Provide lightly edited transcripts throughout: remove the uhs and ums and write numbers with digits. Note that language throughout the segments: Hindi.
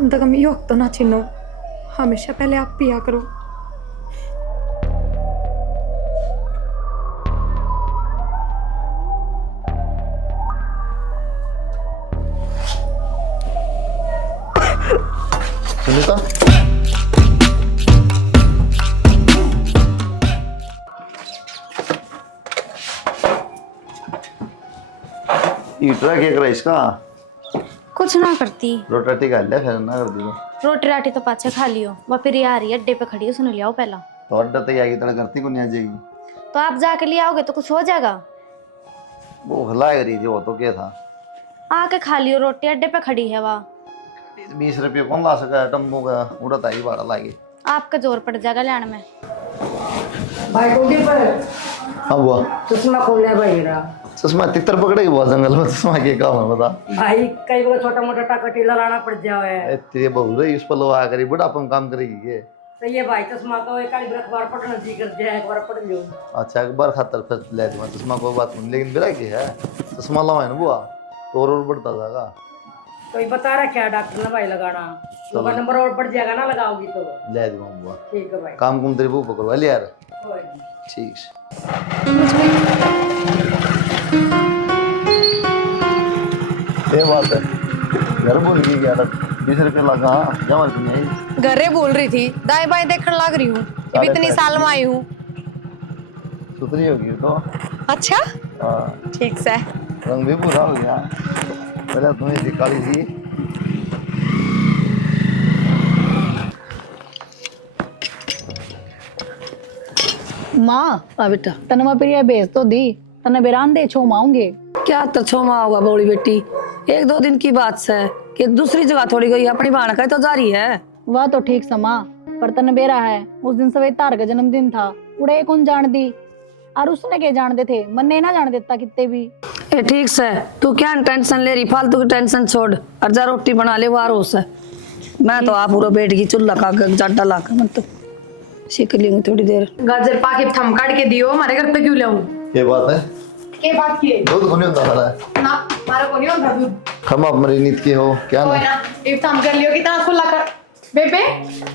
कम से कम योग तो ना छीनो, हमेशा पहले आप पिया करो। सुनीता, ये ट्रक क्या करा इसका? कुछ ना करती। रोटी खा लिया फिर ना कर दी रोटी राटी तो पाछे खा लियो, वह फिर ये आ रही है अड्डे पे खड़ी है, सुन लिया पहला। तो अड्डा तो आएगी तरह करती को नहीं आ जाएगी। तो आप जाके ले आओगे तो कुछ हो जाएगा। वो हला रही थी, वो तो क्या था? आके खा लियो रोटी, अड्डे पे खड़ी है वह। 20 रुपये कौन ला सका टम्बू का? उड़ता ही भाड़ा लागे। आपका जोर पड़ जाएगा लेने में। भाई कोटी पर हाँ बुआ, चश्मा खोल लिया भाई मेरा। चश्मा तितर पकड़ेगी बुआ जंगल में, चश्मा के काम है बता? भाई कई बार छोटा मोटा टाका टीला लाना पड़ जाए। तेरे बहू रही उस पर लोहा करी बुढ़ापा में काम करेगी ये। तो ये भाई चश्मा तो एक आध अखबार पढ़ना जी कर दिया, एक बार पढ़ लियो। अच्छा एक बार खातर फिर ले दूंगा चश्मा, कोई बात नहीं, लेकिन मेरा क्या है चश्मा लवाए ना बुआ तो और बढ़ता जाएगा। तो ये बता रहा क्या डॉक्टर ने भाई लगाना, तो नंबर और बढ़ जाएगा ना लगाओगी तो। ले दूंगा बुआ, ठीक है भाई। काम कुम तेरी बहू पकड़वा लिया यार। कोई नहीं। ठीक है। ये बात है, घर बोल के गया था 20 रुपये लगा जमा नहीं। घरे बोल रही थी, दाएं बाएं देखने लग रही हूँ, अब इतनी साल में आई हूँ। सुथरी होगी तो। अच्छा हाँ, ठीक से। रंग भी पूरा हो गया, पहले तुम्हें दिखाई थी। माँ बेटा तने मैं प्रिया भेज तो दी, तने बेरान दे छो माऊंगे। क्या तो छोमा होगा बोली बेटी, 1-2 दिन की बात है कि दूसरी जगह थोड़ी गई, अपनी बाण का तो जा रही है। वह तो ठीक समा, पर तने बेरा है उस दिन सवेरे तार का जन्मदिन था, उड़े कौन जान दी, और उसने क्या जानते थे, मन ने ना जान देता कितने भी। ए ठीक से, तू क्या टेंशन ले रही, फालतू की टेंशन छोड़ और जा रोटी बना ले वार हो से। मैं तो आप पूरा बैठ गई चूल्हा का जाटा ला कर, मैं तो सीख लूंगी थोड़ी देर। गाजर पाके थम काट के दियो, हमारे घर पे क्यों लाऊं? ये बात है, के बात की है? दूध होने होता है ना मारो को नहीं होता दूध। हम आप मेरी नीत के हो क्या कोई ना? ना, एक थम कर लियो, कितना खुला कर। बेबे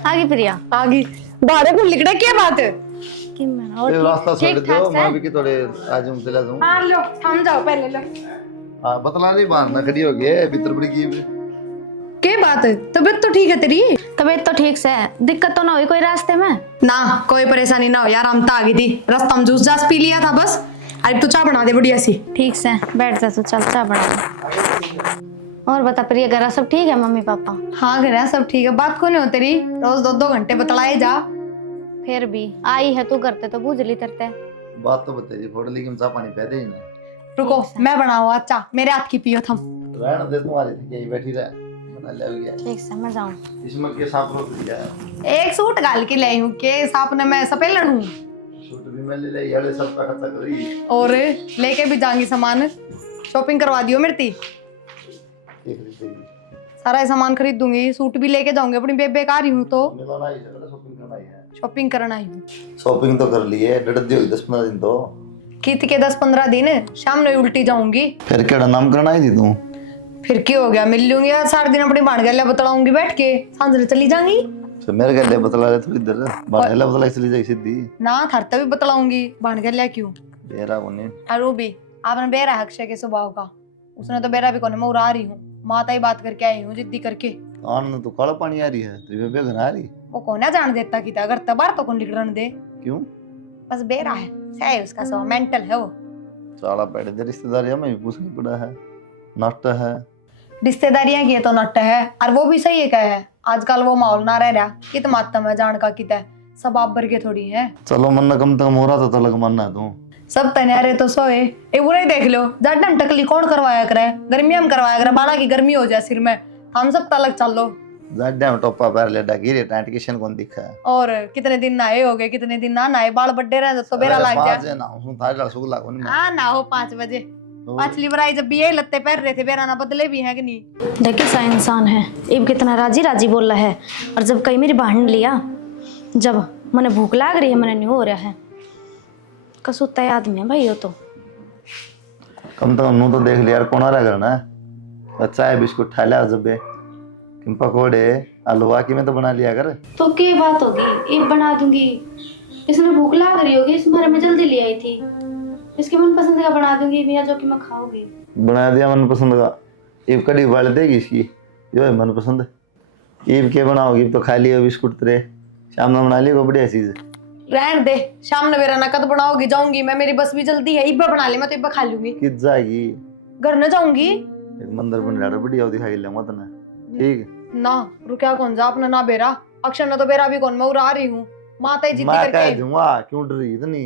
आगे प्रिया आगी बाहर को लिखड़ा क्या बात है? कि मैं और ये रास्ता छोड़ ठीक दो, ठाक मैं से। भी कि थोड़े आज हम चला जाऊं। हाँ लो, थम जाओ पहले लो। हाँ बतला नहीं, बाहर ना खड़ी हो गई भीतर पड़ी की। के बात है? तबीयत तो ठीक है तेरी? तबीयत तो ठीक से है, दिक्कत तो ना हुई कोई रास्ते में? ना कोई परेशानी ना हो यार, हम तो आ गई थी, रास्ता में जूस जास पी लिया था बस। अरे तू चाय बना दे बढ़िया सी। ठीक से बैठ जा, तू चल चाय बना। और बता प्रिया, घर सब ठीक है? Mummy papa? हाँ घर है सब ठीक है, बात को नहीं हो तेरी, रोज 2-2 घंटे बतलाए जा। फिर भी आई है तू, करते तो बुझ ली तरते। बात तो बताइए फोड़, लेकिन चाह पानी पै दे ही ना। रुको मैं बनाऊँ अच्छा, मेरे हाथ की पियो थम। रहने दे, तुम्हारी थी यही बैठी रह, बना ले गया। ठीक से मैं जाऊँ। इसमें के सांप रोक दिया है। एक सूट गाल के ले हूँ के साप ने, मैं सपेलन हूँ। सूट भी मैं ले ले, यार सब का खर्चा करी। और लेके भी जाऊंगी सामान, शॉपिंग करवा दियो मेरी ती। एक रुपए की सारा सामान खरीद दूंगी, सूट भी लेके जाऊंगी, अपनी बेबे का आ रही हूँ तो मिलाना ही चला, शॉपिंग करना ही है। शॉपिंग करना ही हूँ। शॉपिंग तो कर ली है, डर दी हुई 10-15 दिन तो। कित के 10-15 दिन, शाम में उल्टी जाऊंगी। फिर केड़ा नाम करना ही थी तू? फिर क्या हो गया, मिल लूंगी यार, सारे दिन अपनी बाण गैला बतलाऊंगी बैठ के, सांझ चली जाऊंगी। तो मेरे गले बतला रहे थोड़ी देर, बाहर बतला इसलिए जाई सीधी ना थरता भी बतलाऊंगी, बाण गैला क्यों? बेरा कोनी। और वो भी आपने बेरा है अक्षय के स्वभाव का, उसने तो बेरा भी कोने, मैं उड़ा रही हूँ, माता ही बात करके आई हूँ जिद्दी करके। आन तो काला पानी आ रही है, तेरी बेबे घर आ रही। वो कोने जान देता कि अगर तबार तो कौन निकलने दे। क्यों? बस बेरा है, सही उसका स्वभाव, मेंटल है वो। साला बैठे दे रिश्तेदारी हमें भी पूछनी पड़ा है, नट है। रिश्तेदारियां की तो नट है, और वो भी सही है क्या है, आजकल वो माहौल ना रह रहा, कित मातम है जान का कित है, सब आप भर के थोड़ी है। चलो मन कम तक हो रहा था तो लग मानना है तू। सब तैयारे तो सोए, ये बुरे देख लो, जाटन टकली कौन करवाया करे, गर्मियों में करवाया करे, बाला की गर्मी हो जाए सिर में, हम सब तलक चल लो। जाड्डा में टोपा पैर ले डागी रे, टाइट किशन कौन दिखा है। और कितने दिन नहाए हो गए, कितने दिन ना नहाए, बाल बड्डे रहे तो बेरा लग जाए। ना हूं थारे ला सुगला कोनी। हाँ ना हो 5 बजे, पांचली बराई जब भी ये लत्ते पहन रहे थे, बेरा ना बदले भी हैं कि नहीं। देखिए सा इंसान है, इब कितना राजी राजी बोल रहा है, और जब कहीं मेरी बहन लिया, जब मैंने भूख लाग रही है, मैंने नहीं हो रहा है, कसूता आदमी है भाई वो तो। कम तो नू तो देख लिया यार, कौन आ रहा करना है, बच्चा है बिस्कुट खा लिया जब इन पकोड़े हलवा की में तो बना लिया कर। तो क्या बात होगी, एक बना दूंगी। इसमें भूख लग रही होगी, इस बारे में जल्दी ले आई थी। इसके मन पसंद का बना दूंगी भैया, जो कि मैं खाऊंगी। बना दिया मन पसंद का। ईब कड़ी उबाल देगी इसकी, जो है मन पसंद। ईब के बनाओगी तो खा लियो बिस्कुट तेरे, शाम में बना लियो बढ़िया चीज। रहन दे, शाम ने मेरा नकद बनाओगी, जाऊंगी मैं, मेरी बस भी जल्दी है। इब्बा बना ले, मैं तो इब्बा खा लूंगी। कित जाएगी? घर न जाऊंगी एक मंदिर बन रहा बढ़िया दिखा के लूंगा तने, ठीक? ना। रुकिया कौन जा अपना ना बेरा, अक्षर ने तो बेरा भी कौन, मैं उड़ा रही हूँ। माता जी मैं कह करके दूंगा, क्यों डर रही इतनी?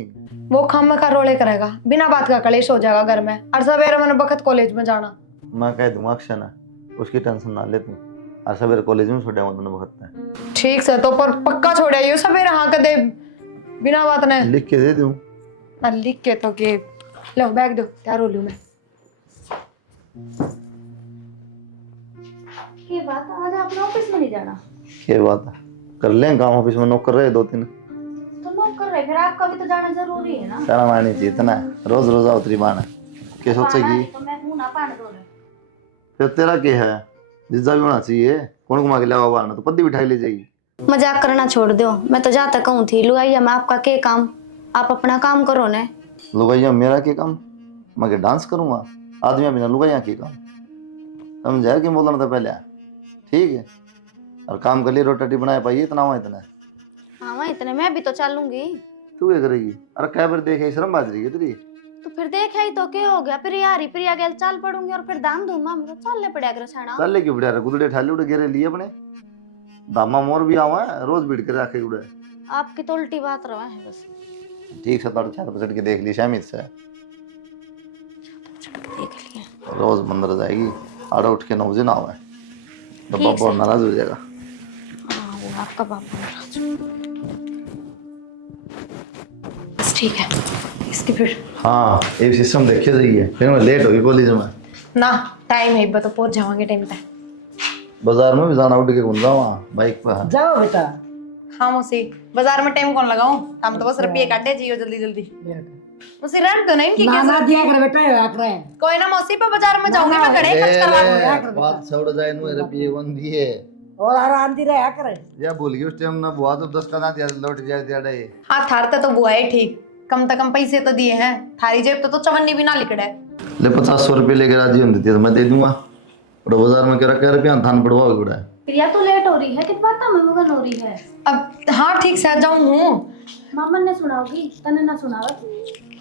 वो खम का रोले करेगा, बिना बात का कलेश हो जाएगा घर में। और सवेरे मैंने बखत कॉलेज में जाना। मैं कह दूंगा अक्षय ने, उसकी टेंशन ना ले तू। और सवेरे कॉलेज में छोड़े तूने वक्त ठीक से तो पर पक्का छोड़े यो सवेरे, हाँ कदे बिना बात ने लिख के दे दूं। ना लिख के तो के लो बैग दो, तैयार हो लूं मैं। ये बात, आज आपने ऑफिस में नहीं जाना? क्या बात है, कर लें काम ऑफिस में, नौकर रहे 2-3। तो नौकर कर रहे, फिर आपका भी तो जाना जरूरी है ना। शर्म आनी चाहिए इतना, रोज रोज आओ तेरी माँ ने, क्या सोचेगी? तो मैं हूं ना पान दो रहे। फिर तेरा क्या है, जिज्जा भी होना चाहिए। कौन घुमा के लावा बाहर तो पद्दी बिठाई ले जाएगी। मजाक करना छोड़ दो, मैं तो जाता कहूँ थी लुगाइया में आपका क्या काम, आप अपना काम करो ने। लुगाइया मेरा क्या काम? मैं क्या डांस करूंगा? आदमी बिना लुगाइया की काम? समझा कि बोलना था पहले, ठीक है? और काम कर लिए, रोटी बनाए पाइए, इतना हुआ इतना। हाँ वहाँ इतने मैं भी तो चलूंगी। तू क्या करेगी? अरे क्या बार देखे शर्म बात रही है तेरी। तो फिर देखे ही तो क्या हो गया, फिर यारी प्रिया गेल चाल पड़ूंगी और फिर दाम दूंगा, मुझे चलने पड़ेगा रछाना। चल लेके बढ़िया रे, गुदड़े ठाले उड़े घेरे लिए अपने। दामा मोर भी आवा है, रोज बीट कर रखे उड़े। आपकी तो उल्टी बात रहा है बस। ठीक है, तड़ 4 के देख ली शामित से, देख लिया। रोज मंदिर जाएगी, आड़े उठ के 9 बजे ना आवे तो ठीक पापा है। नाराज हो जाएगा। हाँ वो आपका बाप नाराज। बस ठीक है, इसकी फिर हाँ ये सिस्टम देखे जाइए, फिर मैं लेट होगी कॉलेज में ना। टाइम है इब्बा तो पहुंच जावांगे टाइम पे। बाजार में भी जाना, उठ के घूम जाऊँ बाइक पर। जाओ बेटा। हाँ मौसी, बाजार में टाइम कौन लगाऊं, हम तो बस रुपये काटे जियो जल्दी जल्दी। मौसी रैंट तो नहीं इनकी नाना कैसे? दिया कर बेटा, या करे कोई ना मौसी, पर बाजार में जाऊंगी मैं, घरे खर्च करवा लूंगी। बात छोड़ जाए नु रुपये वन दिए और आराम दी रहा करे। या भूल गई उस टाइम ना, बुआ तो 10 का ना दिया, लौट जाए दिया। हाँ थारते तो बुआ है ठीक, कम से कम पैसे तो दिए हैं, थारी जेब तो चवन्नी भी ना लिखड़ा है। ले 500 रुपये लेके राजी होती थी तो मैं दे दूंगा। और बाजार में क्या रुपया थान पड़वाओगे गुड़ा? प्रिया तो लेट हो रही है, कितनी बात में मगन हो रही है। अब हाँ ठीक से जाऊं हूँ मामन ने सुनाओगी, तने ना सुनावा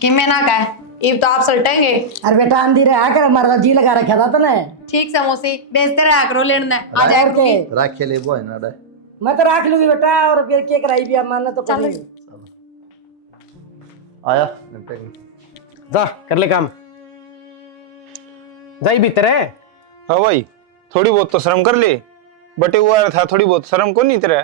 कि मैं ना कहे, ये तो आप सलटेंगे। अरे बेटा आंधी रहा कर, हमारा जी लगा रखा था तने। ठीक से मौसी, बेचते रहा करो, लेने आ जाए और के राखे ले बुआ ना डे। मैं तो रख लूंगी बेटा, और फिर क्या कराई भी मानना तो चल। करेंगे। आया निपटेंगे। जा कर ले काम, जाई भीतर है। हाँ भाई, थोड़ी बहुत तो शर्म कर ले, बटे हुआ था, थोड़ी बहुत शर्म को नहीं तेरा?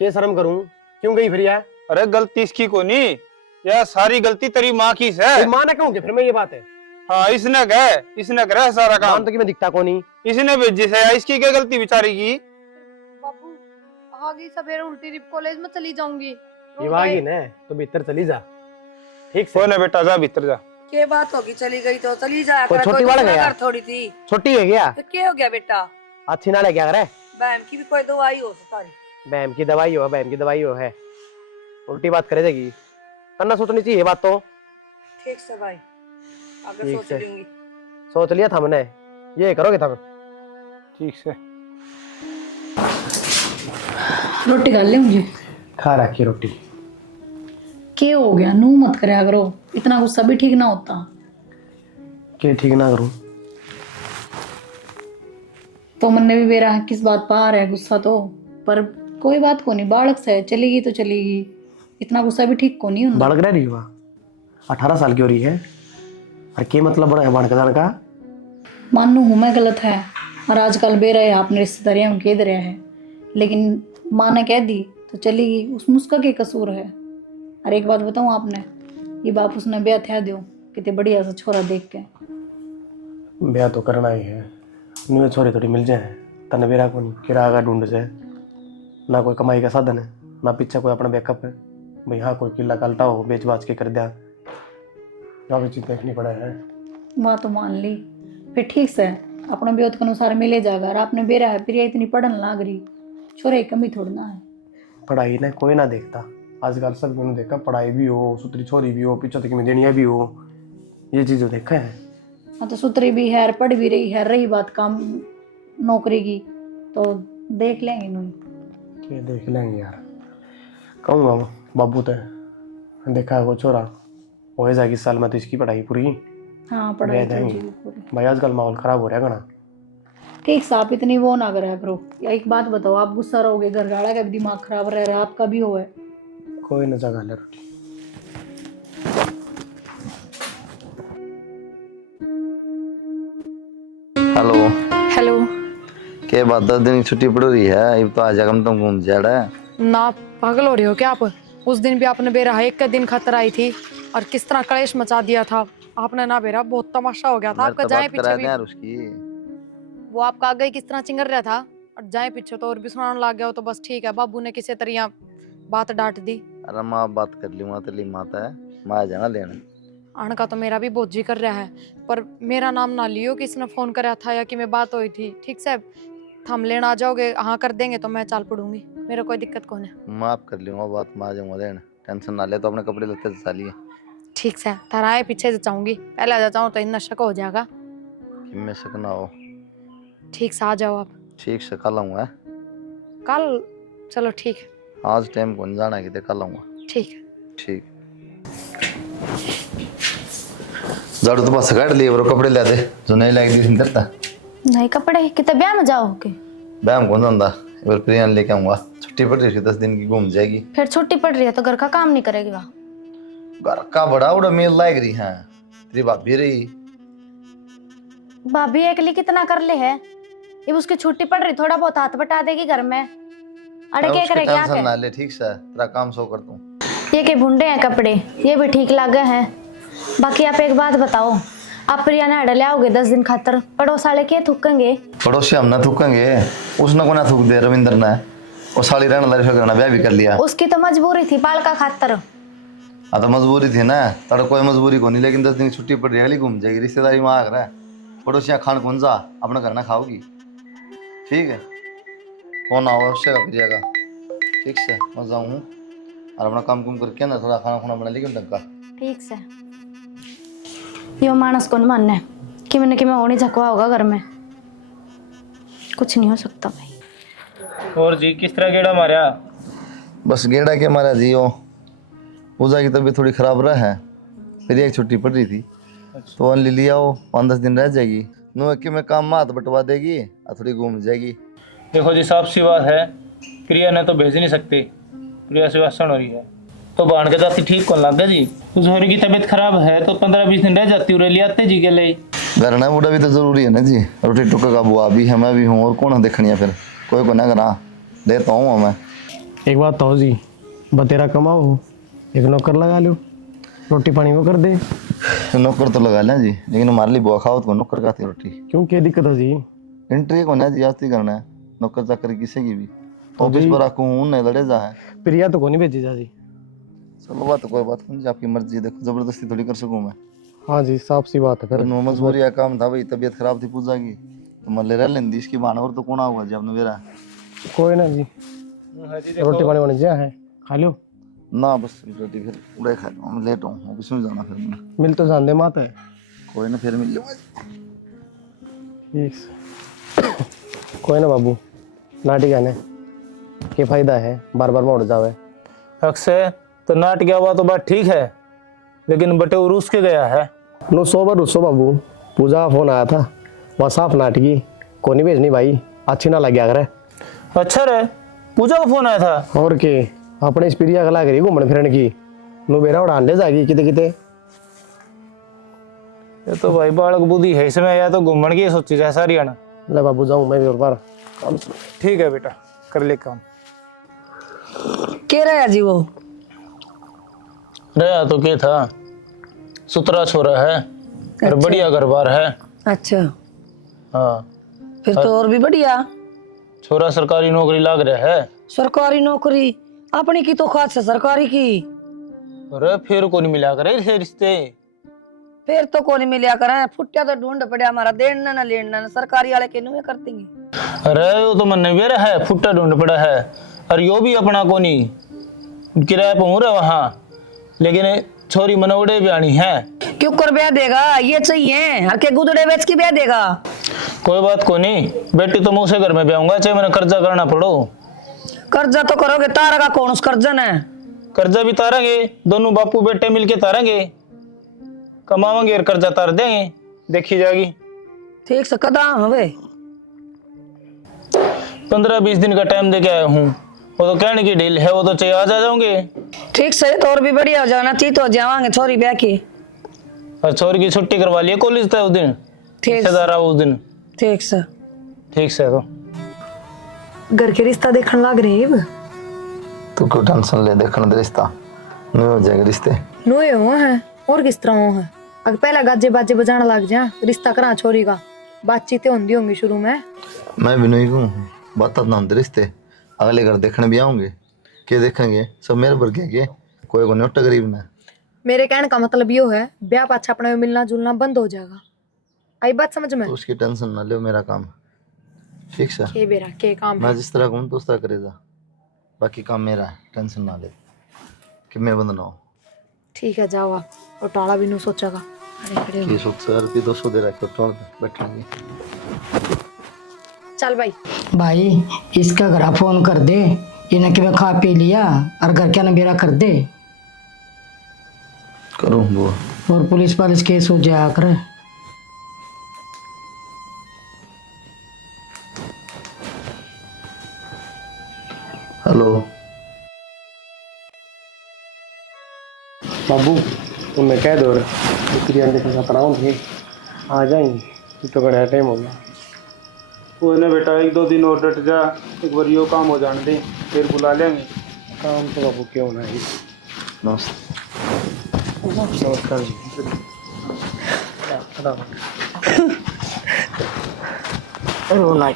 क्या शर्म करूं, क्यों गई फिर यार? अरे गलती इसकी को नहीं, यार सारी गलती तेरी माँ की है। माँ ने कहूँ फिर मैं, ये बात है। हाँ इसने कहे, इसने करे सारा काम, काम तो कि मैं दिखता को नहीं। इसने भेजी से, इसकी क्या गलती बेचारी की? बाबू आगे सवेरे उल्टी कॉलेज में चली जाऊंगी। ये वागी ने तो भीतर चली जा, ठीक से। कौन है बेटा, जा भीतर जा। क्या बात होगी, चली गई तो चली जाया कोई कर, छोटी वाला गया? थोड़ी थी छुट्टी है क्या? तो क्या हो गया बेटा? अच्छी ना लगे अगर है, बहन की भी कोई दवाई हो सारी। बैम की दवाई हो, बैम की दवाई हो है, उल्टी बात करे जाएगी, करना सोचनी चाहिए बात तो। ठीक से भाई, आगे ठीक सोच से। लूंगी। सोच लिया था मैंने, ये करोगे तब। ठीक से। रोटी खा ले मुझे। खा रखी रोटी। क्या हो गया, नू मत करया करो, इतना गुस्सा भी ठीक ना होता। क्या ठीक ना करूं? तो मन ने भी मेरा किस बात पर आ रहा है गुस्सा तो, पर कोई बात को नहीं, बालक से चलेगी तो चलेगी, इतना गुस्सा भी ठीक को नहीं होता। बालक रही हुआ 18 साल की हो रही है, और क्या मतलब बड़ा है बाणकदान का? मानू हूँ मैं गलत है, और आजकल बेरा है आपने रिश्तेदारियों में कह रहा है, लेकिन माँ ने कह दी तो चलेगी, उसमें उसका क्या कसूर है। और एक बात बताऊँ आपने, ये बाप उसने ब्याह था दो कितने बढ़िया सा छोरा देख के। ब्याह तो करना ही है, नुए छोरे थोड़ी मिल जाए, तने बेरा को नहीं किराया ढूंढ जाए, ना कोई कमाई का साधन है, ना पीछे कोई अपना बैकअप है। भाई हाँ कोई किला कालटा हो, बेच बाच के कर दिया, यहाँ चीज देखनी पड़े है। माँ तो मान ली, फिर ठीक से अपने ब्योत के अनुसार मिले जाएगा। और आपने बेरा है प्रिया इतनी पढ़न लाग रही, छोरे की कमी थोड़ी ना है। पढ़ाई ने कोई ना देखता, आजकल सब ने देखा पढ़ाई भी हो, सुतरी छोरी भी हो, पीछे तक में देनिया भी हो, ये चीज़ देखा है। हाँ तो सुतरी भी है, पढ़ भी रही है, रही बात काम नौकरी की तो देख लेंगे इन्होंने। ये देख लेंगे यार, कहूँगा बाबू तो देखा है वो छोरा हो जाएगी साल में तो इसकी पढ़ाई पूरी। हाँ पढ़ाई दे तो देंगे। जी पूरी। भाई आजकल माहौल खराब हो रहा है घना। ठीक साहब इतनी वो ना करा करो। या एक बात बताओ, आप गुस्सा रहोगे, घर गाड़ा का भी दिमाग खराब रह रहा है, आपका भी हो है। कोई ना जगह ले रोटी। हेलो। हेलो। के बात 10 दिन की छुट्टी पड़ रही है, अब तो आ जाएगा, तुम घूम जाड़ा है। ना पागल हो रहे हो क्या आप? उस दिन भी आपने बेरा एक का दिन खतर आई थी और किस तरह कलेश मचा दिया था आपने ना बेरा, बहुत तमाशा हो गया था आपका। जाए पीछे भी यार उसकी वो आपका आगे किस तरह चिंगर रहा था और जाए पीछे तो और भी सुनाने लग गया हो, तो बस ठीक है। बाबू ने किसी तरह बात डांट दी। अरे माँ बात कर ली, वहाँ तो ली माता है, माँ आ जाना लेने। आने का तो मेरा भी बहुत जी कर रहा है, पर मेरा नाम ना लियो कि इसने फोन कराया था या कि मैं बात हुई थी। ठीक से हम लेना आ जाओगे, हाँ कर देंगे तो मैं चाल पड़ूंगी, मेरा कोई दिक्कत कौन है। माफ कर लूंगा बात, माँ आ जाऊंगा लेने, टेंशन ना ले। तो अपने कपड़े लत्ते से साली है। ठीक से थराए पीछे से चाहूंगी, पहले आ जाऊँ तो इतना शक हो जाएगा। कि मैं शक ना हो। ठीक से आ जाओ आप। ठीक से कल आऊंगा। कल? चलो ठीक है। आज टाइम कौन जाना है, कल आऊंगा। ठीक है। ठीक। झाड़ू तो बस काट लिए, और कपड़े ले दे जो नहीं लायक दिन करता। नहीं कपड़े कितने ब्याह में जाओगे? बैम कौन जाता, एक बार प्रिया लेके आऊंगा, छुट्टी पड़ रही है 10 दिन की, घूम जाएगी। फिर छुट्टी पड़ रही है तो घर का काम नहीं करेगी वहाँ? घर का बड़ा बड़ा मेल लायक रही है, तेरी भाभी रही। भाभी अकेली कितना कर ले है, ये उसकी छुट्टी पड़ रही, थोड़ा बहुत हाथ बटा देगी घर में। अरे क्या उसकी करे क्या टेंशन ना ले, ठीक से तेरा काम सो कर तू। ये के भुंडे हैं कपड़े, ये भी ठीक लगे हैं। बाकी आप एक बात बताओ, आप प्रिया ने हड़े ले आओगे 10 दिन खातर, पड़ोस वाले क्या थूकेंगे? पड़ोसी हम ना थूकेंगे, उसने को ना थूक दे, रविंद्र ने वो साली रहने लड़ी फिर ब्याह भी कर लिया। उसकी तो मजबूरी थी बाल का खातर। हाँ तो मजबूरी थी ना, तेरा कोई मजबूरी को नहीं, लेकिन 10 दिन की छुट्टी पड़ रही है, घूम जाएगी, रिश्तेदारी में आ रहा है, पड़ोसियाँ खान कौन जा, अपना घर ना खाओगी। ठीक है, फोन आओ उससे प्रिया का, ठीक से मैं जाऊँ और अपना काम कुम करके ना थोड़ा खाना खुना बना लेगी ढंग का। ठीक से यो मानस को नहीं मानना है कि मैंने कि मैं और नहीं झकवा होगा घर में, कुछ नहीं हो सकता भाई। और जी किस तरह गेड़ा मारा? बस गेड़ा के मारा जी, वो पूजा की तबीयत थोड़ी खराब रहा है, फिर एक छुट्टी पड़ रही थी तो वन ले लिया, वो 5-10 दिन रह जाएगी, नो कि मैं काम में हाथ बटवा देगी और थोड़ी घूम जाएगी। देखो जी साफ सी बात है, प्रिया ने तो भेज नहीं सकती, प्रिया से वासन हो रही है तो बाण के जाती ठीक कौन लग गया जी। उस होरी की तबीयत खराब है तो 15-20 दिन रह जाती उरे ले आते जी के लिए। घर ना बूढ़ा भी तो जरूरी है ना जी, रोटी टुक्का का बुआ भी है, मैं भी हूँ, और कौन देखनी है, फिर कोई को ना करा देता हूँ मैं। एक बात तो जी, बतेरा कमाओ, एक नौकर लगा लो, रोटी पानी वो कर दे। तो नौकर तो लगा लें जी, लेकिन हमारे लिए बुआ खाओ तो नौकर खाती रोटी। क्यों क्या दिक्कत है जी? एंट्री को ना जी आस्ती करना है, नौकर चाकर किसी की भी ऑफिस पर आकू हूँ नहीं लड़े जा है। प्रिया तो को नहीं भेजी जा जी। चलो बात तो कोई बात नहीं जी, आपकी मर्जी, देखो जबरदस्ती थोड़ी कर सकूँ मैं। हाँ जी साफ सी बात है। फिर मजबूरी का काम था भाई, तबीयत खराब थी पूजा की तो मल्ले रह लेंदी, इसकी बहाना और तो कौन हुआ जी आपने मेरा। कोई ना जी, रोटी पानी बन जाए है, खा लो ना, बस रोटी फिर उड़े खा लूँ, मैं लेट हूँ, ऑफिस में जाना फिर मैं। मिल तो जान दे माता है। कोई ना फिर मिल लूँगा। कोई ना बाबू, नाटी गाने के फायदा है, बार बार मोड़ जावे। अक्सर तो नाट गया हुआ तो बात ठीक है, लेकिन बटे वो रूस के गया है। नो 100 बार रुसो बाबू, पूजा का फोन आया था, वहाँ साफ नाटकी को नहीं भेजनी भाई, अच्छी ना लग गया करे। अच्छा रे, पूजा का फोन आया था? और के अपने इस प्रिया गला करी घूमने फिरने की, नो बेरा उड़ान ले जाएगी किते किते। ये तो भाई बालक बुद्धि है इसमें, या तो घूमन की सोची जाए सारी आना। ले बाबू जाऊँ मैं भी और बार। ठीक है बेटा, कर ले काम। के रहा जी वो? रहा तो क्या था, सुतरा छोरा है और बढ़िया घर बार है। अच्छा, हाँ फिर तो और भी बढ़िया। छोरा सरकारी नौकरी लाग रहा है। सरकारी नौकरी अपनी की तो खास है सरकारी की। अरे फिर को नहीं मिला करे ऐसे रिश्ते, फिर तो कोनी मिलिया करे फुटिया तो ढूंढ पड़िया हमारा देना ना लेना ना सरकारी वाले के नुए कर देंगे। अरे वो तो मन वेरा है, फुट्टा ढूंढ पड़ा है। और यो भी अपना कोनी किराए पर रहा वहाँ, लेकिन छोरी मनोड़े ब्याणी है। क्यों कर ब्याह देगा, ये चाहिए हर के गुदड़े बेच के ब्याह देगा। कोई बात को नहीं, बेटी तो मुँह से घर में ब्याऊंगा, चाहे मैंने कर्जा करना पड़ो। कर्जा तो करोगे, तारा का कौन उस कर्जन है। कर्जा भी तारेंगे, दोनों बापू बेटे मिलके तारेंगे, कमावेंगे और कर्जा तार देंगे, देखी जाएगी। ठीक से कदम हवे 15-20 दिन का टाइम दे के आया हूँ, वो तो कहने की ढील है, वो तो चाहिए आज आ जाओगे। ठीक से तो और भी बढ़िया हो जाना थी तो जावांगे छोरी ब्याह की। और छोरी की छुट्टी करवा लिए कॉलेज था उस दिन, ठीक रिश्तेदार आओ उस दिन। ठीक से तो घर के रिश्ता देखने लग रहे हैं अब। तू क्यों टेंशन ले, देखने दे रिश्ता नहीं हो जाएगा रिश्ते। नोए हुआ है और किस तरह हुआ है। अगर पहला गाजे बाजे बजाना लग जा, रिश्ता करा छोरी का, बातचीतें होंगी होंगी शुरू में। मैं भी नहीं हूँ, बात ना होते रिश्ते, अगले घर देखने भी आऊंगे, क्या देखेंगे सब मेरे पर के कोई को नहीं गरीब ना। मेरे कहने का मतलब यो है, ब्याह पाछा अपने में मिलना जुलना बंद हो जाएगा। आई बात समझ में? तो उसकी टेंशन ना लो, मेरा काम ठीक है। के बेरा के काम मैं है। जिस तरह कहूँ तो उस तरह करेगा, बाकी काम मेरा है, टेंशन ना ले कि मैं बंद ना हो। ठीक है जाओ आप, और टाला भी नहीं सोचेगा। खड़े खड़े हो। ये 200 दे रखे छोड़ दे, बैठेंगे। चल भाई। भाई इसका घरा फोन कर दे, इन्हें कि मैं खा पी लिया और घर क्या नबेरा कर दे, करूँ वो और पुलिस पालिस केस हो जाया कर। हेलो बाबू उन्हें कह दो क्रिया देखने का पड़ाऊँ थे, आ जाएंगे तो बड़ा टाइम हो गया। वो ना बेटा 1-2 दिन और डट जा, एक बार यो काम हो जाने दे, फिर बुला लेंगे। काम तो बाबू क्यों ना है। नमस्कार जी। रोना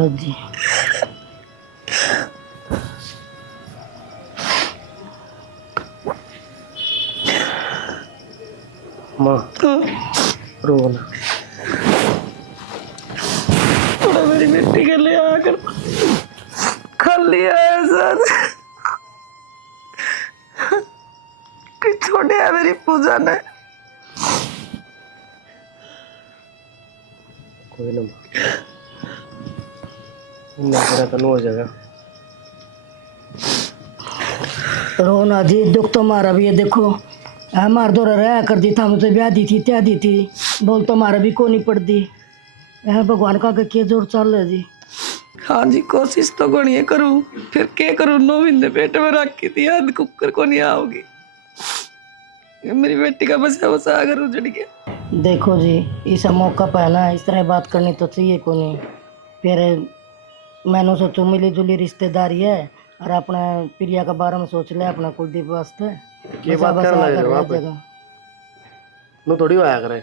जी माँ रोना थोड़ा मेरी बेटी के लिए आकर कर लिया है सर। कुछ छोड़े है मेरी पूजा ने। कोई ना मेरा तो हो जाएगा। रोना जी, दुख तो मारा भी है, देखो हमार दो रहा कर दी था, मुझे ब्याह दी थी त्या दी थी, बोल तो मारा भी को नहीं पड़ दी। भगवान का के जोर चल है जी। हाँ जी कोशिश तो कोनी करूँ, फिर क्या करूँ, 9 महीने पेट में रखी थी, याद कुकर को नहीं आओगी। मेरी बेटी का बसा बसा अगर उजड़ गया। देखो जी इस मौका पर ना इस तरह बात करनी तो चाहिए को नहीं, फिर मैंने सोचो मिली जुली रिश्तेदारी है और अपना प्रिया का बारे में सोच ले, अपना कुलदीप वास्ते ये बात करने लगे हो आप, नो थोड़ी आया करे।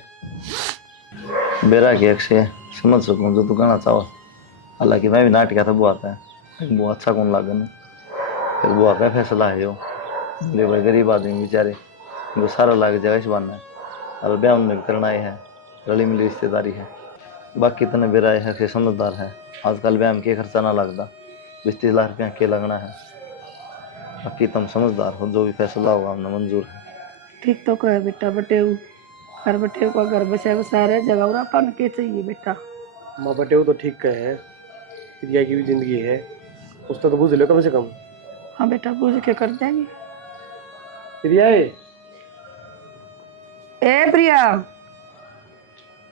बेरा की अक्षय समझ सकूँ जो तू कहना चाहो, हालांकि मैं भी नाट गया था बुआ का, बुआ अच्छा कौन लागे ना, फिर बुआ का फैसला है यो बोले भाई गरीब आदमी बेचारे उनको सारा लाग जाएगा इस बार, और ब्याह उनमें भी करना ही है, रली मिली रिश्तेदारी है। बाकी तो बेरा है कि समझदार है, आजकल ब्याह में के खर्चा ना लगता, 20-30 लाख रुपया के लगना है। बाकी तुम समझदार हो, जो भी फैसला होगा हमने मंजूर है। ठीक तो कहे बेटा, बटेऊ हर बटेऊ का घर बसा बसा रहे जगह और अपन के चाहिए बेटा। माँ बटेऊ तो ठीक है, प्रिया की भी जिंदगी है, उसका तो बुझ लो कम से कम। हाँ बेटा पूछ के कर देंगे। प्रिया है ए प्रिया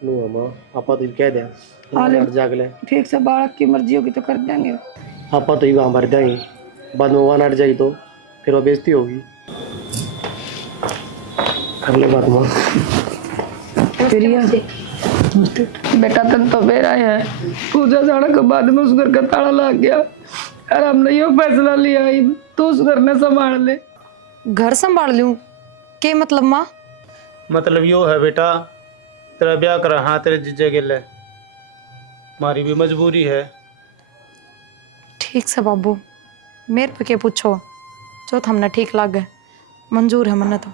नो माँ आपा तो कह दे हाले जाग ले, ठीक से बालक की मर्जी होगी तो कर देंगे। आपा तो वहाँ भर देंगे, बाद में वहाँ नट जाएगी तो फिर वो बेइज्जती होगी। कर ले बात माँ। प्रिया बेटा तन तो मेरा है, पूजा जाने के बाद में उस घर का ताला लग गया और हमने यो फैसला लिया ही तो उस घर ने संभाल ले। घर संभाल लूं के मतलब माँ? मतलब यो है बेटा, तेरा ब्याह करा हाँ तेरे जीजे के लिए, हमारी भी मजबूरी है। ठीक से बाबू, मेरे पे के पूछो, जो हमने ठीक लगे मंजूर है मन्ने तो।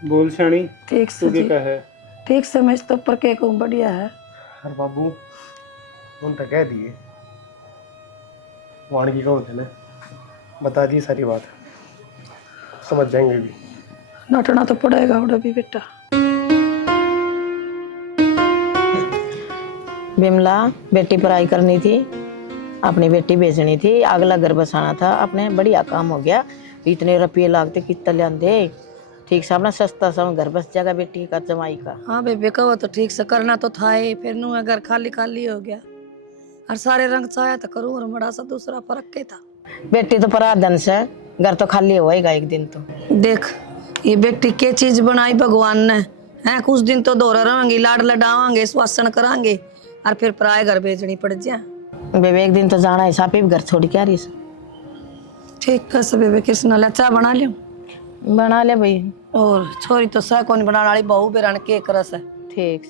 बोल शानी ठीक से तू जी, क्या है? ठीक से मैं तो पर के कहूँ बढ़िया है। अरे बाबू उन तो कह दिए वाण की कौन थे ना, बता दिए सारी बात, समझ जाएंगे भी। नटना तो पड़ेगा उड़ा भी बेटा। बिमला बेटी पढ़ाई करनी थी, अपनी बेटी बेचनी थी, अगला घर बसाना था अपने, बढ़िया काम हो गया। इतने रुपये लागते कितना लियांदे, ठीक से अपना सस्ता सा घर बस जाएगा बेटी का जमाई का। हाँ बेबे कहो तो ठीक से करना तो था ही, फिर नू अगर खाली खाली हो गया और सारे रंग चाहे तो करूँ और बड़ा सा दूसरा फर्क के था। बेटी तो पराधन से, घर तो खाली होएगा एक दिन तो। देख ये बेटी के चीज बनाई भगवान ने है, कुछ दिन तो दौरा रहेंगे, लाड लडावांगे, स्वासन करांगे और फिर पराए घर भेजनी पड़ जाए। बेबे एक दिन तो जाना है, सापी भी घर छोड़ के आ रही है। ठीक है बेबे, कृष्ण लच्चा बना लियो, बना ले भाई। और छोरी तो सह कौन बनाने वाली, बहू बेरान के करस है। ठीक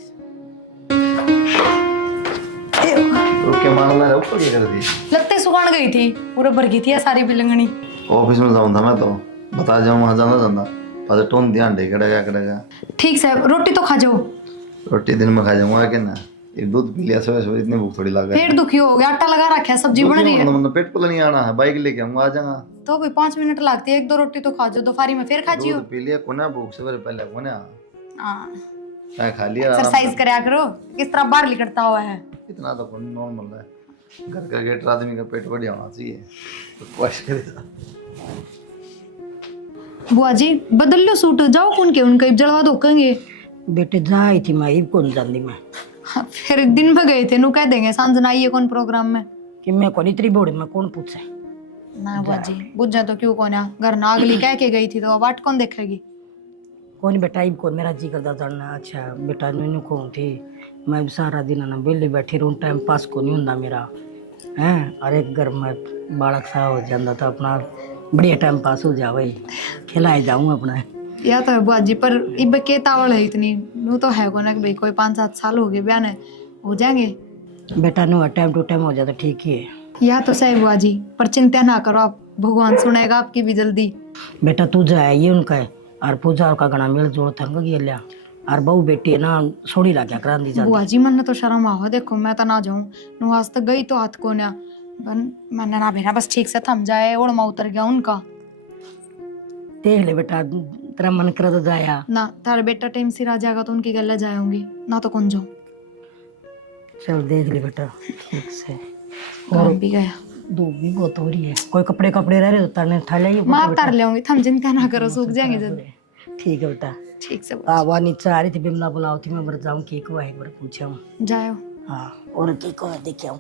रुके मारना है ऊपर क्या कर दी? लगते सुखान गई थी, पूरा भर गई थी सारी बिलंगनी। ऑफिस में जाऊँ था मैं तो, बता जाऊँ वहाँ जाना जाना पर टोन ध्यान दे करेगा। ठीक साहब, रोटी तो खा जाओ। रोटी दिन में खा जाऊँगा कि ना, एक दूध पी लिया सुबह सुबह, इतनी भूख थोड़ी लगा। पेट दुखी हो गया, आटा लगा रखा है, सब्जी बन रही है। मतलब पेट पुल नहीं आना है, बाइक लेके आऊँगा, आ जाऊँगा। तो भाई 5 मिनट लगती है, 1-2 रोटी तो खा जाओ, दोपहरी में फिर खा जियो। दूध पी लिया कोना, भूख से पहले कोना हाँ, मैं खा लिया। एक्सरसाइज करया करो, किस तरह बाहर निकलता हुआ है। इतना तो नॉर्मल है, घर का गेट आदमी का पेट बढ़िया होना चाहिए तो कोशिश करेगा। बुआ जी बदल लो सूट, जाओ कौन के उनका जलवा धोकेंगे। बेटे जाई थी मैं कौन जानी मैं हाँ, फिर दिन में गए थे, नु कह देंगे सांझ ना आइए कौन प्रोग्राम में कि मैं कौन इतनी बड़ी मैं कौन पूछे ना। बुआ जी बुझा तो क्यों कौन है, घर ना अगली कह के गई थी तो अब बाट कौन देखेगी। कौन बेटा इब कौन मेरा जी करता जानना। अच्छा बेटा मैनू कौन थी, मैं सारा दिन ना बेली बैठी रहूँ, टाइम पास को नहीं होता मेरा हैं। और एक घर में बालक सा हो जाता था, अपना बढ़िया टाइम पास हो जाए, खिलाए जाऊँ अपना। या तो है बुआ जी, पर इब के तावल है इतनी, नु तो है को ना कि भाई कोई 5-7 साल हो गए ब्याह ने, हो जाएंगे। बेटा नो टाइम टू टाइम हो जाता ठीक ही है। या तो सही बुआ जी, पर चिंता ना करो आप, भगवान सुनेगा आपकी भी जल्दी। बेटा तू जाए ये उनका और पूजा का गणा मेल जोड़ थंग गया और बहू बेटी है ना सोड़ी ला क्या करा दी जाती। बुआ जी मन तो शर्म आओ, देखो मैं तो ना जाऊं, नु आज तक गई तो हाथ को ना मैंने ना भेना, बस ठीक से थम जाए, ओढ़मा उतर गया उनका। देख ले बेटा तेरा मन करे तो जाया ना, तारा बेटा टाइम से आ जाएगा तो उनकी गले जाऊंगी ना, तो कौन जाऊं। चल देख ले बेटा ठीक से। काम भी गया, धूप भी बहुत हो रही है, कोई कपड़े कपड़े रह रहे तो तरने उठा ले। माँ तार ले आऊंगी, थम चिंता ना करो, सूख जाएंगे जल्दी। ठीक है बेटा। ठीक से वो नीचे आ रही थी, बिमला बुलाओ थी, मैं बर जाऊँ की को एक बार पूछा हूँ। जाओ। हाँ और की को देखे आऊँ।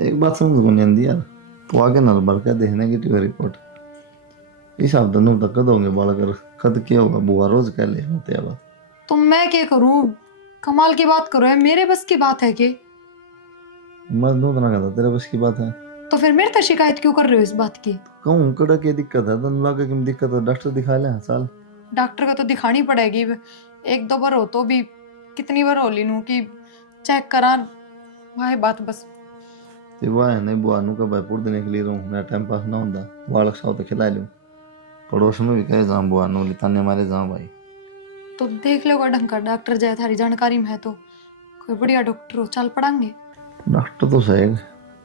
एक बात समझ में नहीं आती यार, तो आगे नलबर का देखने की टीवी रिपोर्ट इस आप दोनों तक दोगे बाल कर खत क्या होगा, बुआ रोज कह ले होते अब। तो मैं क्या करूं, कमाल की बात करो, है मेरे बस की बात है कि मैं नो तना कहता तेरे बस की बात है, तो फिर मेरे तक शिकायत क्यों कर रहे हो इस बात की। कहूँ कड़ा क्या दिक्कत है, तन लगा कि दिक्कत है, डॉक्टर दिखा ले साल। डॉक्टर का तो दिखानी पड़ेगी, 1-2 बार हो तो भी कितनी बार हो ली नू कि चेक करा, वही बात बस। ते वाह है नहीं बुआ नु का भाई पूरे दिन के लिए रहूं, मेरा टाइम पास ना होता, बालक साव तो खिला लूं, पड़ोस में भी कहे जाऊं बुआ नु लिताने हमारे जाऊं भाई। तो देख लो ढंग का डॉक्टर जाए, थारी जानकारी में है तो कोई बढ़िया डॉक्टर हो, चल पड़ांगे। डॉक्टर तो सही,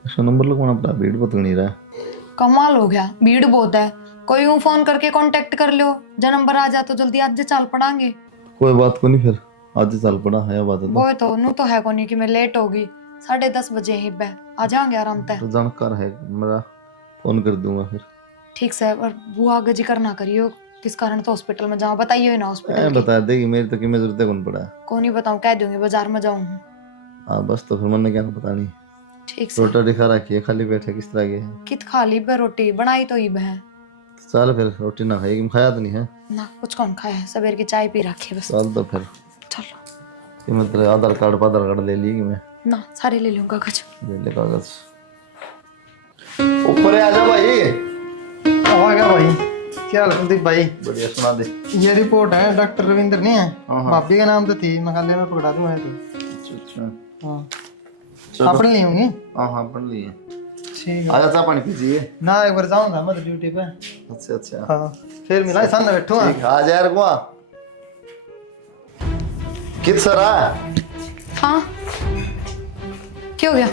इसका नंबर लगवाना पड़ा, भीड़ पता नहीं रहा। कमाल हो गया, भीड़ बहुत है, कोई यूं फोन करके कांटेक्ट कर लो, जो नंबर आ जा तो जल्दी आज चल पड़ांगे। कोई बात को नहीं, फिर आज चल पड़ा है बात है वो तो नू तो है को नहीं कि मैं लेट होगी, 10:30 बजे ही बे आ जाएंगे आराम से। तो जानकार है मेरा, फोन कर दूंगा फिर। ठीक से, और बुआ गजी करना करियो, किस कारण तो हॉस्पिटल में जाऊँ बताइए ना, हॉस्पिटल बता देगी, मेरी तो किमें जरूरत है कौन पड़ा है, को नहीं बताऊँ, कह दूंगी बाजार में जाऊँ। हाँ बस, तो फिर मैंने क्या पता नहीं। ठीक से, रोटा दिखा रखी है, खाली बैठे किस तरह के है, कित खा ली बे रोटी, बनाई तो ही बहन चल फिर रोटी ना खाएगी, खाया तो नहीं है ना, कुछ कौन खाया है, सवेर की चाय पी रखी है बस। चल तो फिर चलो, कि मैं तेरे आधार कार्ड ले ली कि मैं ना सारे ले लूंगा कागज। ले ले कागज, ऊपर आ जा भाई। आ गया भाई, क्या हाल कुलदीप भाई? बढ़िया, सुना दे। ये रिपोर्ट है, डॉक्टर रविंद्र नहीं है, हाँ, हाँ। भाभी का नाम तो थी, मैं खाली में पकड़ा दूंगा तो। अच्छा अच्छा, हाँ चलो। अपने लिए होंगे। हाँ हाँ पढ़ लिए। ठीक है। आजा चाय पानी पीजिए। ना एक बार जाऊंगा मैं तो ड्यूटी पे। अच्छा अच्छा हाँ फिर मिला सामने बैठो। ठीक है, आ जा यार गुआ कित सरा हाँ क्या हो गया?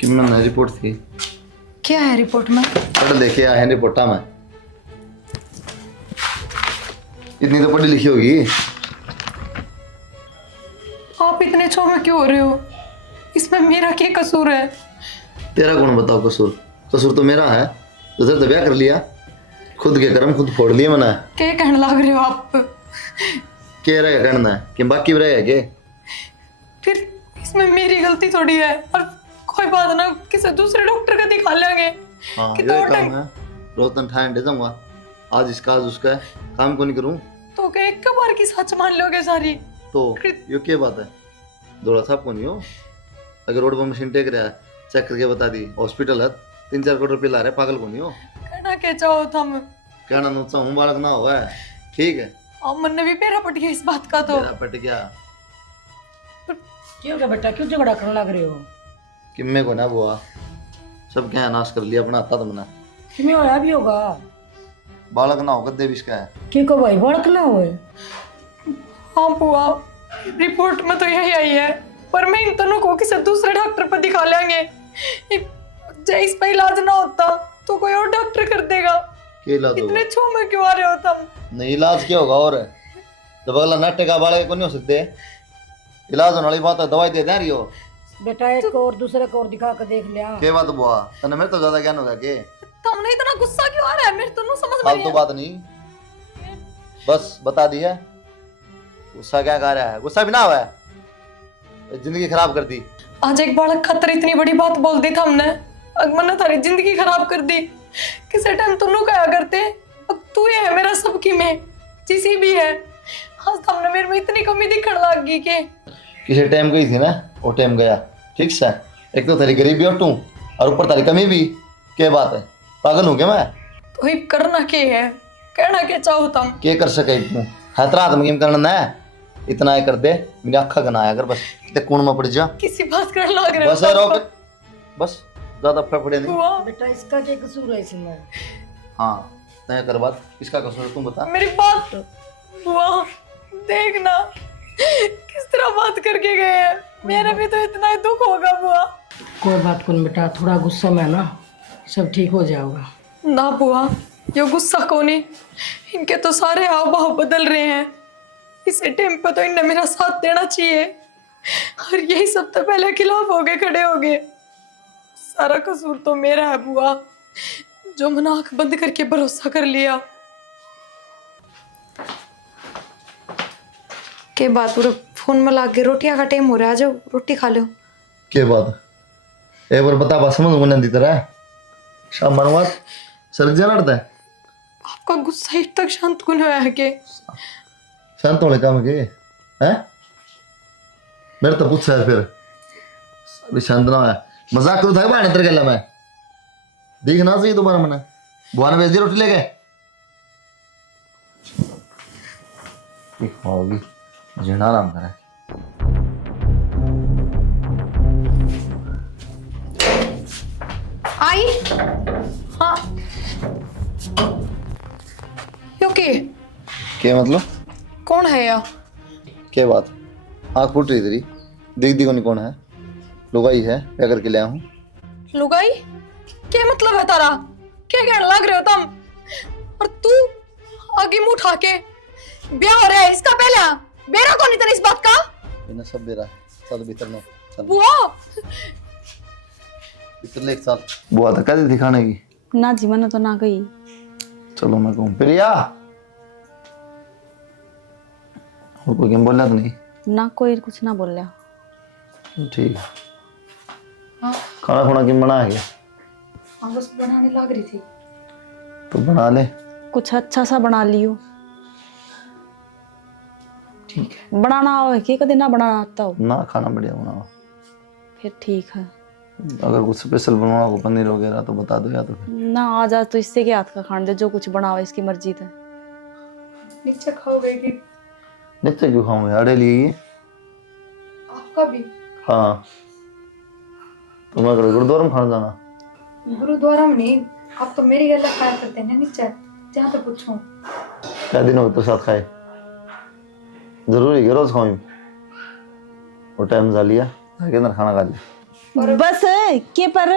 कि मैंने रिपोर्ट थी क्या है रिपोर्ट में? पढ़ लेके आया है रिपोर्टा में। इतनी तो पढ़ी लिखी होगी। आप इतने छो में क्यों हो रहे हो? इसमें मेरा क्या कसूर है? तेरा कौन बताओ कसूर? कसूर तो मेरा है। तो तो ब्याह कर लिया, खुद के कर्म खुद फोड़ लिए मैंने। क्या कहने लग रहे हो आप? क्या रहेगा कहना है कि बाकी रहेगा के? फिर इसमें मेरी गलती थोड़ी है। और कोई बात ना, किसी दूसरे डॉक्टर का दिखा लेंगे। हाँ कि ये दो काम टाइम है। रोज तनख्वाह दे दूंगा, आज इसका आज उसका है, काम को नहीं करूँ तो क्या एक बार की सच मान लोगे सारी? तो ये क्या बात है? दौड़ा साहब को नहीं हो? अगर रोड पर मशीन टेक रहा है, चेक करके बता दी। हॉस्पिटल है, 3-4 करोड़ रुपये ला रहे, पागल को नहीं हो? कहना क्या चाहो तुम? कहना ना चाहूँ बालक ना हुआ है, ठीक है। और मन ने भी पेरा पट गया इस बात का तो। मेरा पट गया क्यों क्या बेटा, क्यों झगड़ा करने लग रहे हो? किम्मे को ना बुआ, सब क्या नाश कर लिया अपना हाथा तुमने। तुम्हें होया भी होगा बालक ना होगा देविश का है कि को भाई बड़क ना होए। हाँ बुआ, रिपोर्ट में तो यही आई है, पर मैं इन दोनों को किसी दूसरे डॉक्टर पर दिखा लेंगे। इस पे इलाज ना होता तो कोई और डॉक्टर कर देगा। क्या इलाज होगा? इतने छो में क्यों आ रहे हो तुम? नहीं इलाज क्या होगा? और जब अगला नाट्य का बालक को नहीं हो सकते, इलाज होने वाली बात है, दवाई दे दे रही हो। बेटा एक को और दूसरे को और दिखा कर देख लिया। क्या बात बुआ, तने मेरे तो ज्यादा ज्ञान होगा के? तुमने इतना गुस्सा क्यों आ रहा है? मेरे तो नहीं समझ में फालतू नहीं बात नहीं, बस बता दी है। गुस्सा क्या कर रहा है? गुस्सा भी ना हुआ है, जिंदगी खराब कर दी। आज एक बालक खातर इतनी बड़ी बात बोल दी था हमने, अगमन ने थारी जिंदगी खराब कर दी। किसी टाइम तुम लोग क्या करते, अब तू ही है मेरा सबकी में, जिसी भी है। आज हमने मेरे में इतनी कमी दिखने लग गई के किसी टाइम गई थी ना, वो टाइम गया, ठीक से। एक तो तेरी गरीबी और तू, और ऊपर तेरी कमी भी। क्या बात है, पागल हूँ क्या मैं? तो ही करना के है, कहना के चाहो तुम? क्या कर सके तू? हतरा तुम गेम करना है, इतना ही कर दे, मेरी अखा गनाया अगर बस ते कूण में पड़ जा। किसी बात करने लग रहे हो बस है रोक, बस ज्यादा फड़फड़े नहीं। बुआ, बेटा इसका क्या कसूर है इसमें? हाँ तय कर बात, किसका कसूर है तुम बता। मेरी बात बुआ देखना किस तरह बात करके गए हैं। मेरा भी तो इतना ही दुख होगा बुआ। कोई बात नहीं बेटा, थोड़ा गुस्सा में ना सब ठीक हो जाएगा। ना बुआ, ये गुस्सा को नहीं, इनके तो सारे हाव भाव बदल रहे हैं। इस टाइम पे तो इनने मेरा साथ देना चाहिए, और यही सब तो पहले खिलाफ हो गए, खड़े हो गए। सारा कसूर तो मेरा है बुआ, जो मैंने आंख बंद करके भरोसा कर लिया। के बात पूरा फोन में लाग के रोटियां का टाइम हो रहा है, जो रोटी खा लो। क्या बात है? एक बार बता, बात समझ में नहीं तरह शाम मनवात सर जाना है। आपका गुस्सा इस तक शांत क्यों हुआ है के? शांत होने काम के हैं? मेरे तो पूछा है फिर अभी शांत ना है। मजाक करो था बाहर अंदर गया मैं, देखना चाहिए तुम्हारा मना। बुआ ने भेज दी रोटी लेके, होगी मुझे ना आराम करा। आई हाँ योके क्या मतलब? कौन है या? क्या बात, आँख फूट रही तेरी, देख दी कौन है? लुगाई है, क्या करके ले हूँ? लुगाई? क्या मतलब है तारा? क्या कहने लग रहे हो तुम? और तू आगे मुंह उठा के ब्याह हो रहा है इसका पहला बेरा कौन इतना इस बात का? इन्हें सब दे रहा है, चल भीतर में चल। बुआ भीतर ले एक साल। बुआ तो कह दी थी खाने की। ना जी मैंने तो ना गई। चलो मैं कहूँ प्रिया, वो कोई क्या बोला तो नहीं? ना कोई कुछ ना बोल रहा। ठीक है। खाना खुना क्यों बना है? हाँ बस बनाने लग रही थी। तो बना ले। कुछ अच्छा सा बना लियो। ठीक है। बनाना हो कि कभी ना बनाना आता हो? ना खाना बढ़िया बनाओ। फिर ठीक है। अगर कुछ स्पेशल बनवाना हो, पनीर वगैरह तो बता दो, या तो फिर ना आज आज तो इससे के हाथ का खान दे, जो कुछ बनाओ इसकी मर्जी है। नीचे खाओगे कि? नीचे क्यों खाऊंगे, अड़े लिए आपका भी? हाँ तो मैं गुरुद्वारा में खाना जाना। गुरुद्वारा में नहीं, आप तो मेरी गला खाया करते हैं नीचे, जहाँ तो पूछूं। क्या दिन हो गए प्रसाद खाए? जरूरी है रोज खाऊं? वो टाइम जा लिया, आगे अंदर खाना खा लिया। बस के पर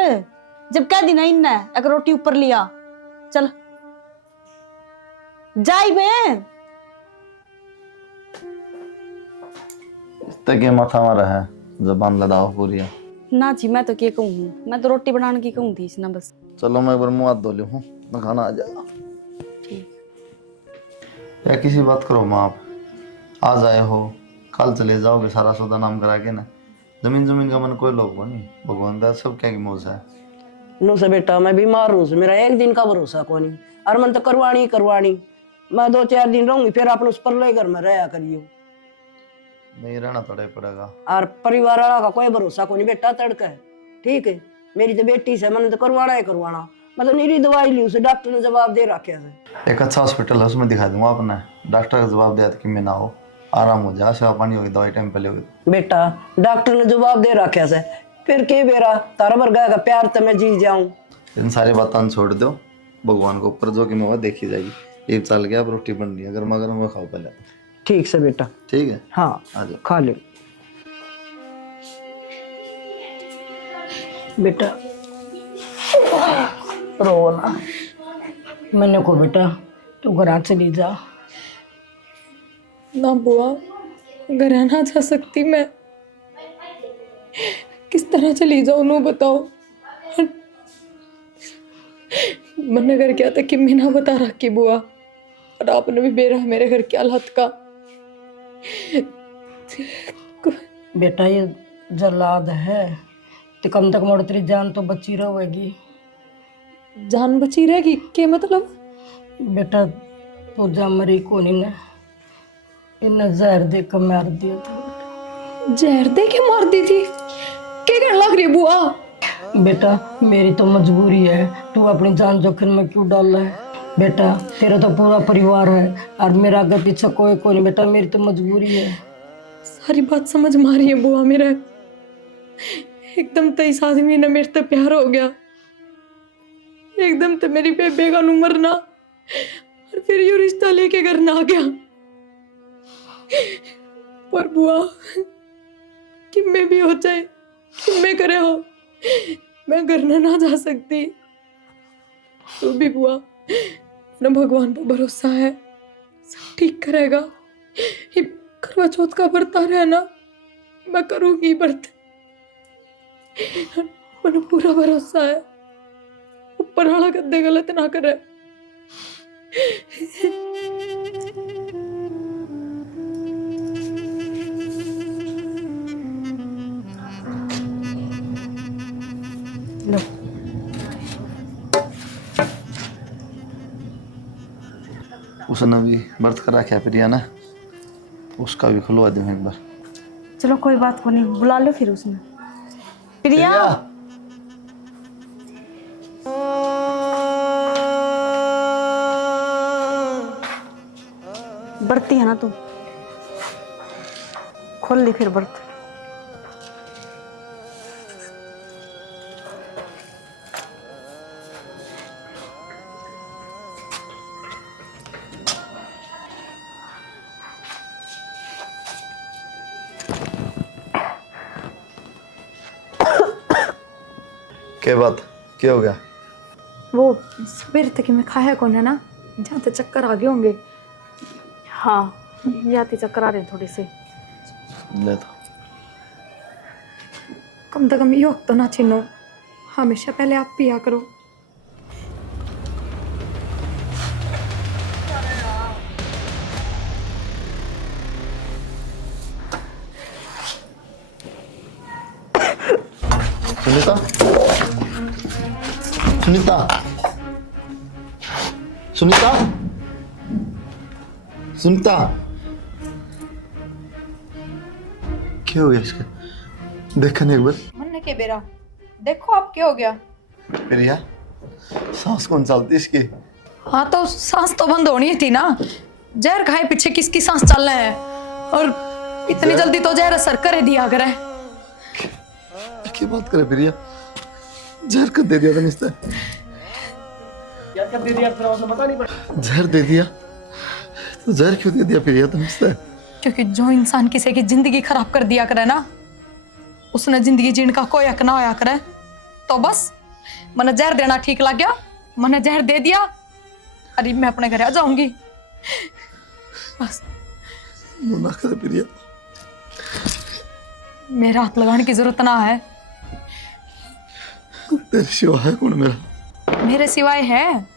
जब क्या दिन इन अगर रोटी ऊपर लिया चल जाई बे तक ये माथा मारा है, जबान लड़ाओ पूरी है। ना जी मैं तो क्या कहूँ, मैं तो रोटी बनाने की कहूँ थी ना बस। चलो मैं एक बार मुँह हाथ धो लूँ, मैं खाना आ जाएगा। ठीक। या किसी बात करो माँ, आप आज आए हो कल चले जाओगे, सारा सौदा नाम करा के ना। जमीन का मन कोई लोग नहीं, भगवान का सब क्या की मौज है। नो से बेटा मैं बीमार हूँ, मेरा एक दिन का भरोसा को नहीं, और मन तो करवानी मैं 2-4 दिन रहूंगी, फिर अपन उस पर ले घर में रहा करियो। नहीं रहना थोड़ा पड़ेगा, और परिवार वाला का कोई भरोसा को नहीं बेटा, तड़का है। ठीक है, मेरी तो बेटी से मैंने तो करवाना, मैं तो निरी दवाई ली, उसे डॉक्टर ने जवाब दे रखे से। एक अच्छा हॉस्पिटल है उसमें दिखा दूंगा अपने, डॉक्टर का जवाब दिया कि मैं ना हो, आराम हो जा, सेवा पानी होगी, दवाई टाइम पे लेगी। बेटा डॉक्टर ने जवाब दे रखे से, फिर के बेरा तारा वर्गा का प्यार तो मैं जी जाऊं। इन सारी बातें छोड़ दो, भगवान को ऊपर जो कि मैं देखी जाएगी। ये चल गया, अब रोटी बन रही है, गर्मा गर्म वो खाओ पहले। ठीक से बेटा। ठीक है, हाँ आ जाओ खा लो बेटा, रो ना। मैंने को बेटा तू घर चली जा। ना बुआ, घर ना जा सकती मैं, किस तरह चली जाऊं नो बताओ। मैंने घर क्या था कि मैं ना बता रहा कि बुआ, और आपने भी बेरा मेरे घर के हालत का। बेटा ये जल्लाद है, तो कम तक मोड़ तेरी जान तो बची रहेगी। जान बची रहेगी क्या मतलब? बेटा तो जा मरी को नहीं ना, इन्हें जहर दे कर मार दिया था। जहर दे के मार दी थी? क्या कर लग रही बुआ? बेटा मेरी तो मजबूरी है, तू अपनी जान जोखिम में क्यों डाल रहा है? बेटा तेरा तो पूरा परिवार है और मेरा आगे पीछे कोई नहीं। बेटा मेरी तो मजबूरी है। सारी बात समझ में आ रही है बुआ मेरा, एकदम तो इस आदमी ने मेरे से प्यार हो गया, एकदम तो मेरी बेबे का मरना, और फिर ये रिश्ता लेके घर ना आ गया। पर बुआ कि मैं भी हो जाए, कि मैं करे हो, मैं घर ना जा सकती। तो भी बुआ ना भगवान पर भरोसा है, सब ठीक करेगा। ये करवा चौथ का व्रत आ रहा है ना, मैं करूंगी व्रत, मैंने पूरा भरोसा है, ऊपर वाला कदे गलत ना करे। लो उसने भी व्रत करा क्या प्रिया ना, उसका भी खुलवा दूं एक बार। चलो कोई बात को नहीं, बुला लो फिर उसने। प्रिया बरती है ना तू, खोल ली फिर बर्त। क्या बात, क्या हो गया? वो सवेर तक मैं खाया कौन है ना, जहाँ तक चक्कर आ गए होंगे। हाँ याती चक्कर आ रहे थोड़े से। ले तो कम से कम ये तो ना छीनो, हमेशा पहले आप पिया करो। सुनीता, सुनीता, सुनीता, सुनीता, क्या हो गया इसका? देखने एक बार। मन के बेरा देखो आप क्या हो गया। प्रिया सांस कौन चलती इसकी? हाँ तो सांस तो बंद होनी थी ना, जहर खाए पीछे किसकी सांस चल रहा है, और इतनी जल्दी तो जहर असर करे दिया करे। क्या बात करे प्रिया? जहर कर दे दिया था मिस्टर, क्या कर दे दिया फिर आपने बता नहीं पड़ा। जहर दे दिया तो जहर क्यों दे दिया फिर ये तो मिस्टर? क्योंकि जो इंसान किसी की जिंदगी खराब कर दिया करे ना, उसने जिंदगी जीने का कोई हक ना होया करे। तो बस मैंने जहर देना ठीक लग गया, मैंने जहर दे दिया। अरे मैं अपने घर आ जाऊंगी बस। ना कर प्रिया, मेरा हाथ लगाने की जरूरत ना है। तेरे सिवा है कौन मेरा? मेरे सिवाय है।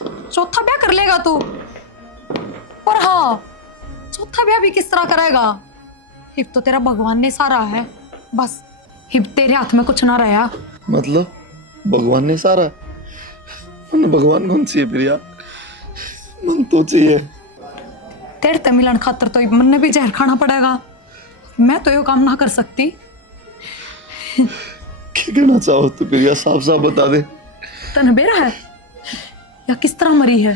चौथा ब्याह कर लेगा तू, पर हाँ चौथा ब्याह भी किस तरह करेगा? हिब तो तेरा भगवान ने सारा है, बस हिब तेरे हाथ में कुछ ना रहा। मतलब भगवान ने सारा? मन भगवान कौन सी है प्रिया? मन तो चाहिए। तेरे ते मिलन खातर तो मन ने भी जहर खाना पड़ेगा। मैं तो ये काम ना कर सकती। क्या कहना चाहो तो प्रिया, साफ साफ बता दे। तने बेरा है या किस तरह मरी है?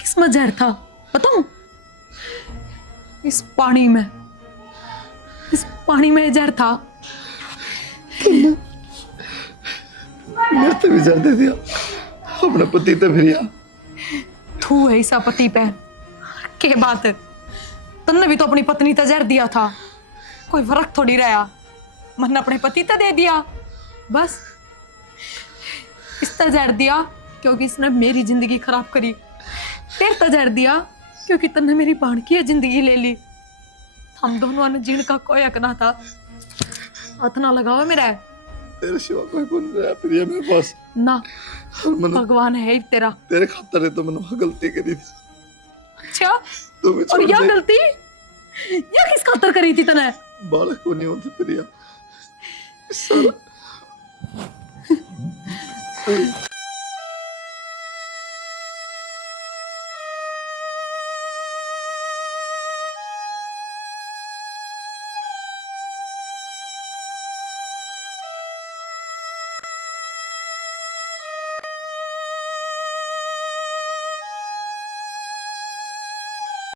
किसमें जहर था बताऊं? इस पानी में जहर था। मैं तो भी जहर दे दिया अपने पति ते प्रिया। तू है ऐसा पति पे के बात? तन्ने भी तो अपनी पत्नी ते जहर दिया था, कोई फर्क थोड़ी रहा। मैंने अपने पति ते दे दिया, बस इस ते जहर दिया क्योंकि इसने मेरी जिंदगी खराब करी। तेरे ते जहर दिया क्योंकि तन्ने मेरी बहन की जिंदगी ले ली। हम दोनों ने जीने का कोई हक ना था। हाथ ना लगाओ मेरा। तेरे सिवा कोई कौन रहा प्रिया मेरे पास? ना मैंने भगवान है ही तेरा। तेरे खातर है तो मैंने गलती करी थी। अच्छा, तू भी और छोड़ यह दे। गलती यह किस खातर करी थी तने? बालक को नहीं होती प्रिया सारा